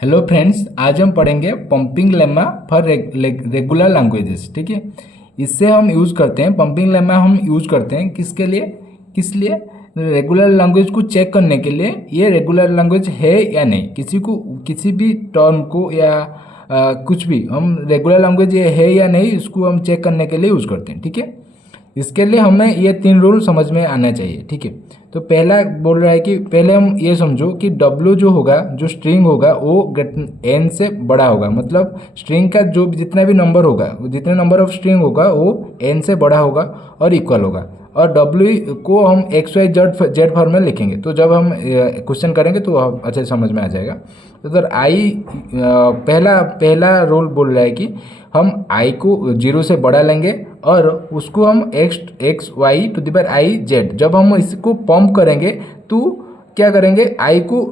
Hello friends, आज हम पढ़ेंगे pumping lemma for regular languages. ठीक है, इससे हम यूज़ करते हैं पंपिंग लेमा। हम यूज़ करते हैं किसके लिए? किस लिए? रेगुलर लैंग्वेज को चेक करने के लिए ये रेगुलर लैंग्वेज है या नहीं। किसी भी टर्म को या कुछ भी हम रेगुलर लैंग्वेज ये है या नहीं, इसको हम चेक करने के लिए यूज़ करते हैं। ठीक है, इसके लिए हमें ये 3 रूल समझ में आना चाहिए। ठीक है, तो पहला बोल रहा है कि पहले हम ये समझो कि W जो होगा, जो स्ट्रिंग होगा वो n से बड़ा होगा। मतलब स्ट्रिंग का जो जितना भी नंबर होगा, जितने नंबर ऑफ स्ट्रिंग होगा वो n से बड़ा होगा और इक्वल होगा। और W को हम XYZ फॉर्म में लिखेंगे। तो जब हम क्वेश्चन करेंगे तो अच्छे से समझ में आ जाएगा। तो अगर पहला रूल बोल रहा है कि हम I को 0 से बड़ा लेंगे और उसको हम XY⁻I Z, जब हम इसको पंप करेंगे तो क्या करेंगे, I को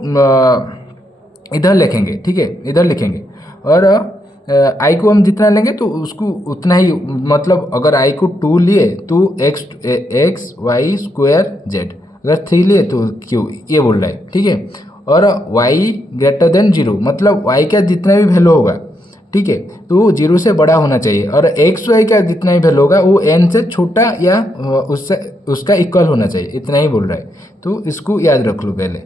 इधर लिखेंगे। ठीक है, इधर लिखेंगे और I को हम जितना लेंगे तो उसको उतना ही, मतलब अगर I को 2 लिए तो XY²Z, अगर 3 लिए तो Q, ये बोल रहा है। ठीक है, और Y greater than 0, मतलब Y का जितना भी वैल्यू होगा, ठीक है, तो 0 से बड़ा होना चाहिए। और XY का जितना भी वैल्यू होगा वो n से छोटा या उसका इक्वल होना चाहिए, इतना ही बोल रहा है। तो इसको याद रख लो पहले।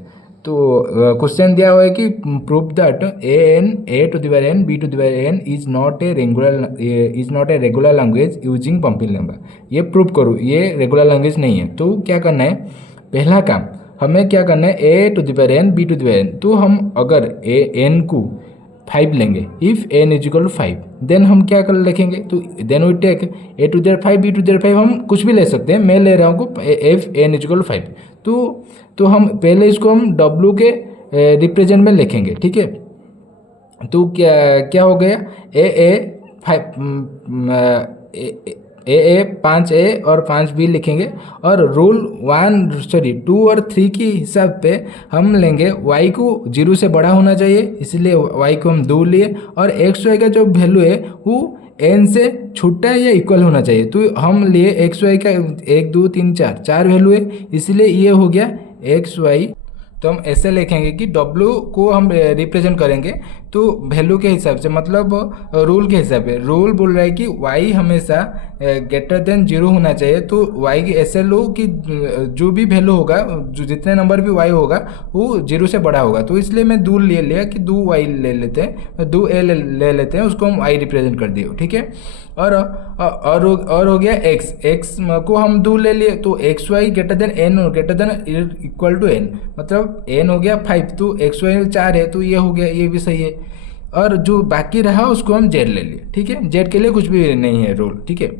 तो क्वेश्चन दिया हुआ है कि prove that a⁴n b⁴n is not a regular language using pumping lemma. ये प्रूव करो ये रेगुलर लैंग्वेज नहीं है। तो क्या करना है, पहला काम हमें क्या करना है, a⁴n b⁴n। तो हम अगर n को 5 लेंगे, इफ़ n = 5, देन हम क्या कर लिखेंगे, तो then we take a⁵ b⁵ हम कुछ भी ले सकते हैं। मैं ले रहा हूँ if n = 5। तो हम पहले इसको हम w के रिप्रेजेंट में लिखेंगे। ठीक है, तो क्या हो गया, a 5a और 5b लिखेंगे। और रूल 2 और 3 के हिसाब पे हम लेंगे y को 0 से बड़ा होना चाहिए, इसलिए y को हम 2 लिए। और xy का जो वैल्यू है वो n से छोटा या इक्वल होना चाहिए। तो हम लिए xy का 1 2 3 4 वैल्यू है, इसलिए ये हो गया xy। तो हम ऐसे लिखेंगे कि W को हम रिप्रेजेंट करेंगे तो वैल्यू के हिसाब से, मतलब रूल के हिसाब से। रूल बोल रहा है कि y हमेशा >0 होना चाहिए। तो y की ऐसे लो कि जो भी वैल्यू होगा, जो जितने नंबर भी y होगा वो 0 से बड़ा होगा। तो इसलिए मैं 2 ले लिया कि 2y ले लेते हैं, 2a ले लेते हैं, उसको हम y रिप्रेजेंट कर दिए। ठीक है, और हो गया x को हम 2 ले लिए, तो xy >n मतलब n हो गया 5, तो xy 4 है, तो ये हो गया, ये भी सही है। और जो बाकी रहा उसको हम z ले लिए। ठीक है, z के लिए कुछ भी नहीं है रूल। ठीक है,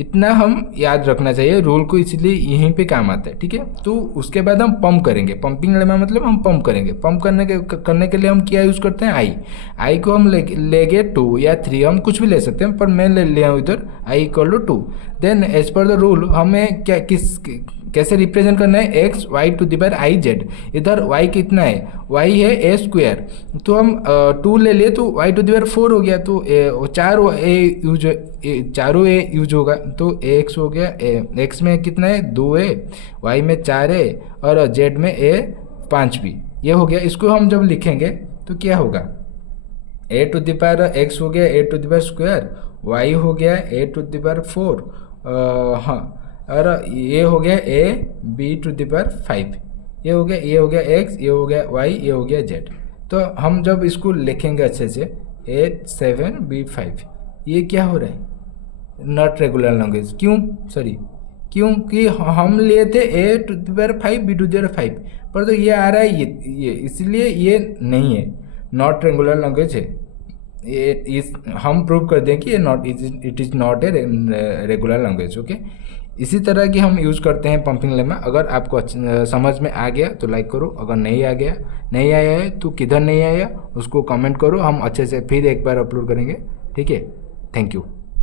इतना हम याद रखना चाहिए रूल को, इसलिए यहीं पे काम आता है। ठीक है, तो उसके बाद हम पंप करेंगे। पंपिंग लेमा मतलब हम पंप करेंगे। पंप करने के लिए हम क्या यूज़ करते हैं, आई को हम लेंगे 2 या 3, हम कुछ भी ले सकते हैं, पर मैं ले लिया हूँ इधर I = 2। Then as per the rule हमें कैसे रिप्रेजेंट करना है, XY⁻I_Z। इधर y कितना है, y है a², तो हम 2 ले लिए तो y⁴ हो गया। तो चारों a यूज होगा, तो x हो गया, x में कितना है 2 है, y में 4 है और z में 5 भी, ये हो गया। इसको हम जब लिखेंगे तो क्या होगा, a⁴x हो गया a², y हो गया a⁴, हाँ, और ये हो गया ab⁵, ये हो गया x, ये हो गया y, ये हो गया z। तो हम जब इसको लिखेंगे अच्छे से a7b5, ये क्या हो रहा है, नॉट रेगुलर लैंग्वेज। क्योंकि हम लिए थे a⁵ b⁵, पर तो ये आ रहा है ये इसलिए ये नहीं है, नॉट रेगुलर लैंग्वेज है। हम प्रूव कर दें कि it is not a regular language. Okay, इसी तरह की हम यूज़ करते हैं पंपिंग लेमा। अगर आपको समझ में आ गया तो लाइक करो, अगर नहीं आया है तो किधर नहीं आया उसको कमेंट करो, हम अच्छे से फिर एक बार अपलोड करेंगे। ठीक है, थैंक यू।